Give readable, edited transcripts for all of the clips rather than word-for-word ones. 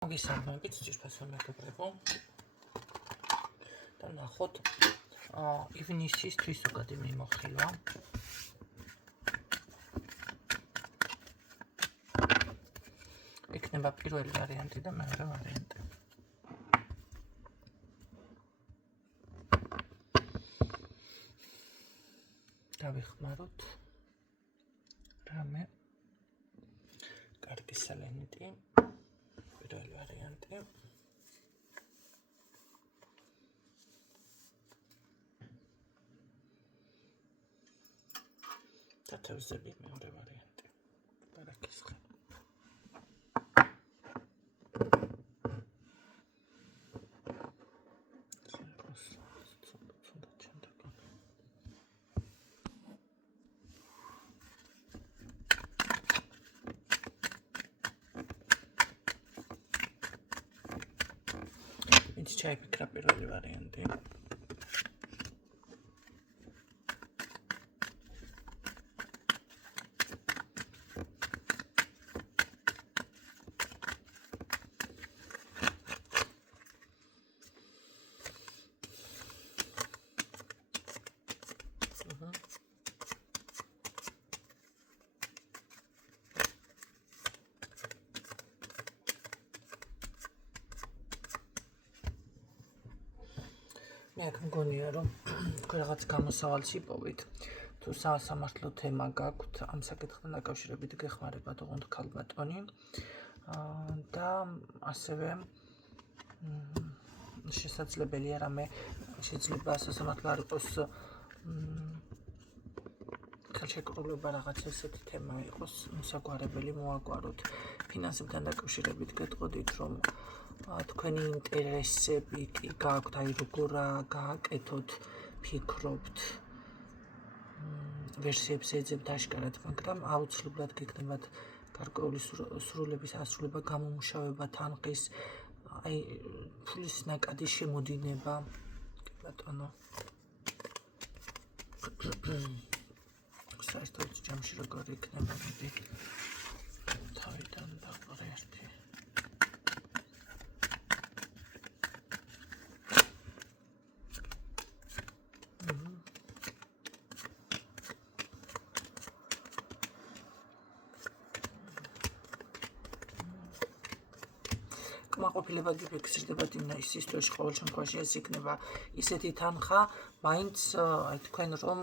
მოგესალმებით ძირფასო მეგობრებო და ნახოთ ივნისის თვის უკადი მიმოხილვა იქნება პირველი ვარიანტი და მეორე ვარიანტი დავიხმაროთ რამე კარგი სელენიტი პირველი ვარიანტი და თევზები მეორე ვარიანტი ბარაკის ხე ჩაიფიქრა პირველი ვარიანტი მე აქ მგონია რომ თქვენ რაღაც გამოსავალში პოვით თუ სამართლო თემა გაქვთ ამ საკითხთან დაკავშირებით გეხმარებათ ოღონდ ქალბატონი და ასევე შესაძლებელია რამე შეიძლება სასამართლო არ იყოს ხელშეკრულება რაღაც ესეთი თემა იყოს მოსაგვარებელი მოაგვაროთ ფინანსებთან დაკავშირებით გეტყოდით რომ თქვენი ინტერესები კი გაქვთ, აი როგორ გააკეთოთ, ფიქრობთ, ვერსიებს ეძებთ აშკარად, მაგრამ აუცილებლად გექნებათ გარკვეული სრულების ასრულება, გამომუშავება, თანხის, აი ფულის ნაკადის შემოდინება, ბატონო. საერთოდ ჯამში როგორ იქნება მეტი თავიდან დაყრე ერთი. კმაყოფილება გიფიქსირდებათ ის თვეში ყოველ შემთხვევაში ეს იქნება ისეთი თანხა, მაინც აი თქვენ რომ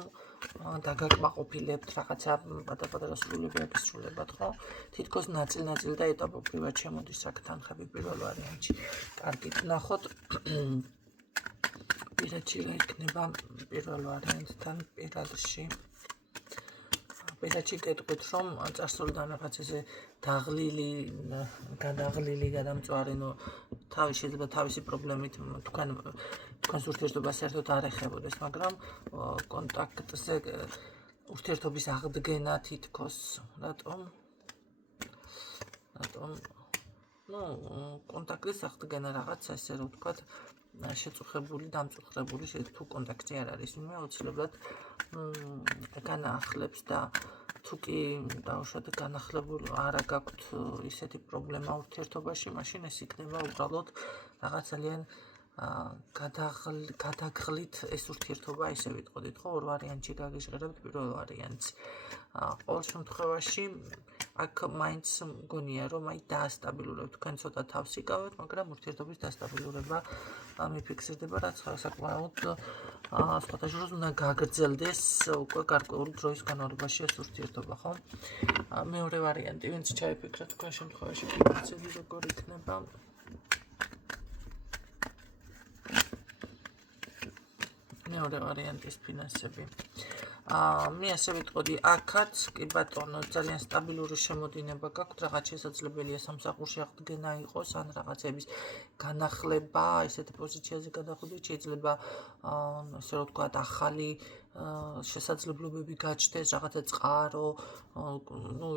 დაგაკმაყოფილებთ რაღაცა პატარ-პატარა სრულები აკისრულებათ, ხო? თითქოს ნაწილ-ნაწილ და ეტაპობრივად შემოდის აქ თანხები პირველ ვარიანტში. კარგი, ნახოთ პირადში რა იქნება პირველ ვარიანტთან პირადში. პირადში გეტყვით რომ წარსულიდან რაღაც ესე გადაღლილი გადამწვარი შეიძლება თავისი პრობლემით თქვენს ურთიერთობას საერთოდ არ ეხებოდეს, მაგრამ კონტაქტზე ურთიერთობის აღდგენა თითქოს რატომ კონტაქტის აღდგენა რაღაცა ესე რომ ვთქვათ შეწუხებული, დამწუხრებული, თუ კონტაქტი არ არის, მე აუცილებლად განაახლებს და თუ კი დაუშვათ განახლებული არა გაქვთ ისეთი პრობლემა ურთიერთობაში, მაშინ ეს იქნება უბრალოდ რაღაც ძალიან გადაღლით ეს ურთიერთობა ისე ვიტყოდით, ხო, ორ ვარიანტში გაგიჟღერებთ პირველ ვარიანტს. ყოველ შემთხვევაში აქ მაინც მგონია რომ აი დაასტაბილურებთ, თქვენ ცოტა თავს იკავებთ, მაგრამ ურთიერთობის დასტაბილურება მიფიქსირდება, რაც საკმაოდ სხვათა შორის უნდა გაგრძელდეს უკვე გარკვეული დროის განმავლობაში ეს ურთიერთობა, ხო? მეორე ვარიანტი, ვინც ჩაიფიქრა თქვენ შემთხვევაში ფინანსები როგორ იქნება? მეორე ვარიანტის ფინანსები. მე ასე ვიტყოდი, აქაც კი ბატონო ძალიან სტაბილური შემოდინება გაქვთ, რაღაც შესაძლებელია სამსახურში აღდგენა იყოს, ან რაღაცების განახლება, ისეთ პოზიციაზე გადახვიდეთ, შეიძლება ასე რომ ვთქვათ, ახალი შესაძლებლობები გაჩნდეს, რაღაცა წყარო,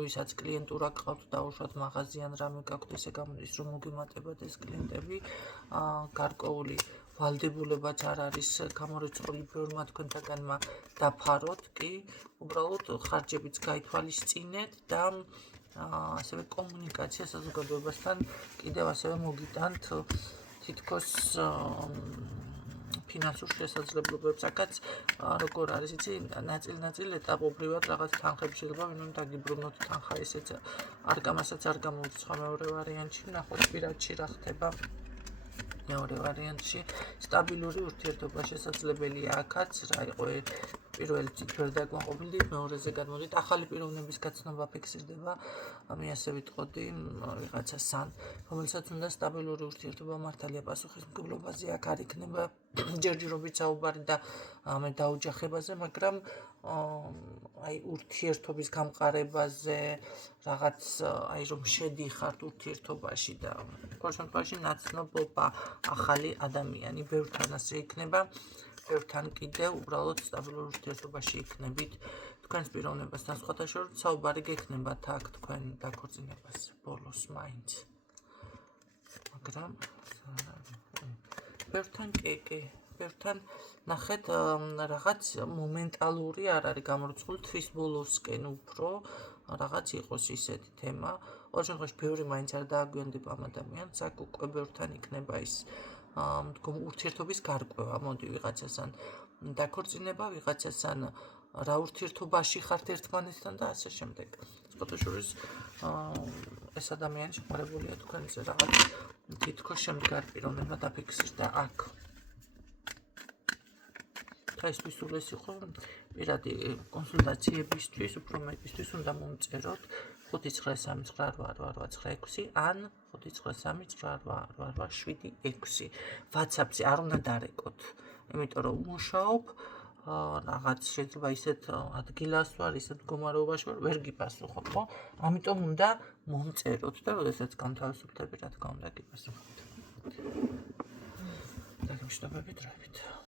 ვისაც კლიენტურა გყავთ, დაუშვათ მაღაზი ან რამე გაქვთ, ესე გამოდის, რომ მოგემატებათ ეს კლიენტები, გარკვეული ვალდებულებაც არ არის გამორიცხული ბევრმა თქვენთაგანმა დაფაროთ, კი, უბრალოდ ხარჯებიც გაითვალისწინეთ და ასევე კომუნიკაცია საზოგადოებასთან კიდევ ასევე მოგიტანთ თითქოს ფინანსურ შესაძლებლობებს, აქაც როგორ არის, იცი, ნაწილ-ნაწილ ეტაპობრივად რაღაც თანხები შეიძლება ვინმე დაგიბრუნოთ თანხა, ესეც არგამასაც არ გამოუცხა მეორე ვარიანტში, ნახოთ პირადში რა ხდება. მეორე ვარიანტში სტაბილური ურთიერთობა შესაძლებელია აქაც, რა იყო პირველი წით ვერ დაკმაყოფილდი, მეორეზე გადმოდით, ახალი პიროვნების გაცნობა ფიქსირდება, მე ასე ვიტყოდი, ვიღაცა სან, რომელსაც უნდა სტაბილური ურთიერთობა მართალია პასუხისმგებლობაზე, აქ არ იქნება ჯერჯერობით საუბარი და მე დაოჯახებაზე, მაგრამ აი ურთიერთობის გამყარებაზე, რაღაც აი რომ შედიხართ ურთიერთობაში და ყოველ შემთხვევაში ნაცნობობა, ახალი ადამიანი, ბევრთან ასე იქნება, ბევრთან კიდევ უბრალოდ სტაბილურ ურთიერთობაში იქნებით, თქვენს პიროვნებასთან სხვათა შორის საუბარი გექნებათ აქ თქვენ დაქორწინებას ბოლოს მაინც. მაგრამ ბევრთან ბევრთან ნახეთ რაღაც მომენტალური არ არის გამორიცხული თვის ბოლოსკენ უფრო რაღაც იყოს ისეთი თემა. ყოველ შემთხვევაში ბევრი მაინც არ დააგვიანდება ამ ადამიანს, აქ უკვე ბევრთან იქნება ის ურთიერთობის გარკვევა, მოდი ვიღაცასთან დაქორწინება, ვიღაცასთან რა ურთიერთობაში ხართ ერთმანეთთან და ასე შემდეგ. სხვათა შორის ეს ადამიანი შეყარებულია თქვენზე რაღაც თითქოს შემდგარ პიროვნება დაფიქსირდა აქ. დღეისთვის სულ ეს იყო პირადი კონსულტაციებისთვის, უფრო მეტისთვის უნდა მომწეროთ 593988896 ან 593988876. WhatsApp-ზე არ უნდა დარეკოთ, იმიტომ რომ მუშაობ, რაღაც შეიძლება ისეთ ადგილას ვარ, ისეთ მდგომარეობაში ვარ, ვერ გიპასუხობ, ხო? ამიტომ უნდა მომწეროთ და როდესაც განთავისუფლდები, რა თქმა უნდა, გიპასუხებთ. დაგემშვიდობებით, დროებით.